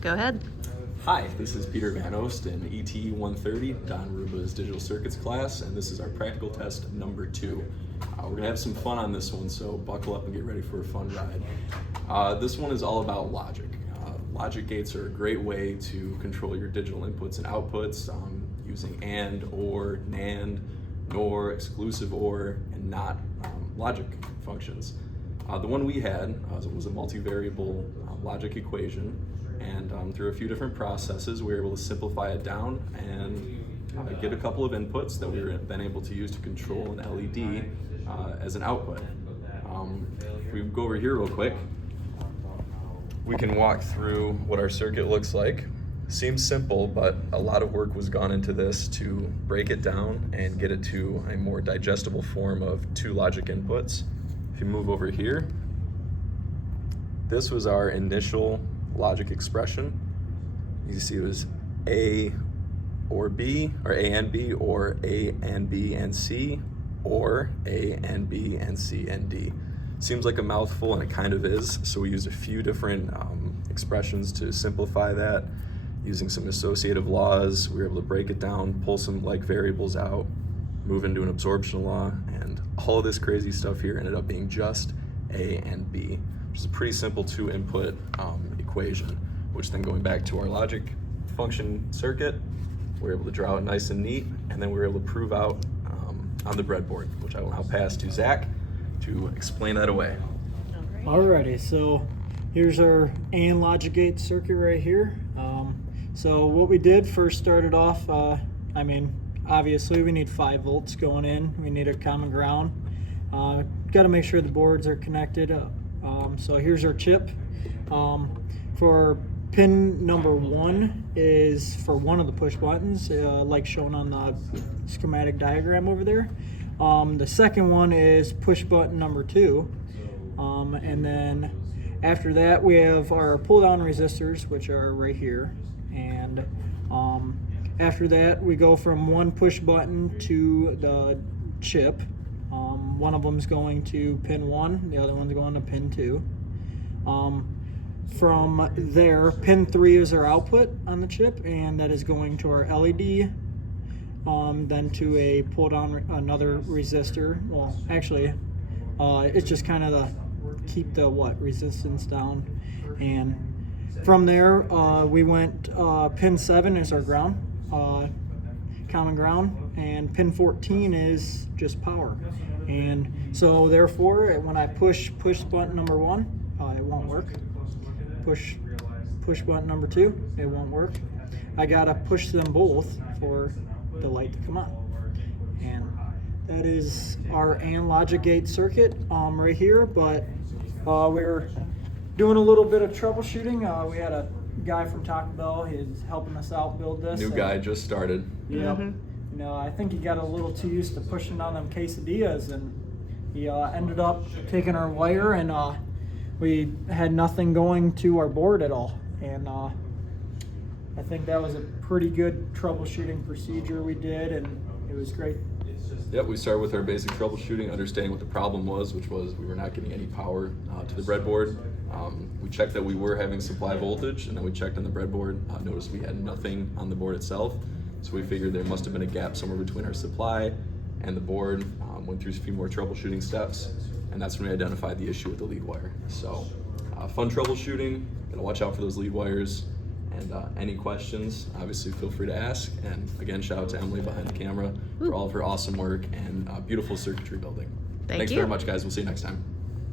Go ahead. Hi, this is Peter Van Oost in ETE 130, Don Ruba's Digital Circuits class, and this is our practical test number 2. We're going to have some fun on this one, so buckle up and get ready for a fun ride. This one is all about logic. Logic gates are a great way to control your digital inputs and outputs using AND, OR, NAND, NOR, exclusive OR, and NOT logic functions. The one we had was a multivariable logic equation, and through a few different processes we were able to simplify it down and get a couple of inputs that we were then able to use to control an LED as an output. If we go over here real quick, we can walk through what our circuit looks like. Seems simple, but a lot of work was gone into this to break it down and get it to a more digestible form of 2 logic inputs. If you move over here, this was our initial logic expression. You see it was A or B, or A and B, or A and B and C, or A and B and C and D. Seems like a mouthful, and it kind of is, so we used a few different expressions to simplify that. Using some associative laws, we were able to break it down, pull some like variables out, move into an absorption law, and all of this crazy stuff here ended up being just A and B, which is a pretty simple 2-input equation, which then going back to our logic function circuit, we were able to draw it nice and neat, and then we were able to prove out on the breadboard, which I will now pass to Zach to explain that away. Alrighty, so here's our AND logic gate circuit right here. So what we did first started off, obviously we need 5 volts going in. We need a common ground. Got to make sure the boards are connected. So here's our chip. For pin number 1 is for one of the push buttons, like shown on the schematic diagram over there. The second one is push button number 2. And then after that we have our pull down resistors, which are right here. And after that we go from one push button to the chip. One of them's going to pin 1, the other one's going to pin 2. From there, pin 3 is our output on the chip, and that is going to our LED, then to a pull down another resistor. Well, actually, it's just kind of to keep the resistance down. And from there, we went pin 7 is our ground, common ground, and pin 14 is just power. And so therefore, when I push button number 1, it won't work. Push button number 2, it won't work. I gotta push them both for the light to come on. And that is our AND logic gate circuit right here. But we're doing a little bit of troubleshooting. We had a guy from Taco Bell. He's helping us out build this. New guy just started. Yep. I think he got a little too used to pushing on them quesadillas, and he ended up taking our wire, and we had nothing going to our board at all. And I think that was a pretty good troubleshooting procedure we did, and it was great. Yep, we started with our basic troubleshooting, understanding what the problem was, which was we were not getting any power to the breadboard. We checked that we were having supply voltage, and then we checked on the breadboard, noticed we had nothing on the board itself. So we figured there must have been a gap somewhere between our supply and the board. Went through a few more troubleshooting steps, and that's when we identified the issue with the lead wire. So fun troubleshooting, gotta watch out for those lead wires. And any questions, obviously feel free to ask. And again, shout out to Emily behind the camera for all of her awesome work and beautiful circuitry building. Thank Thanks you very much, guys. We'll see you next time.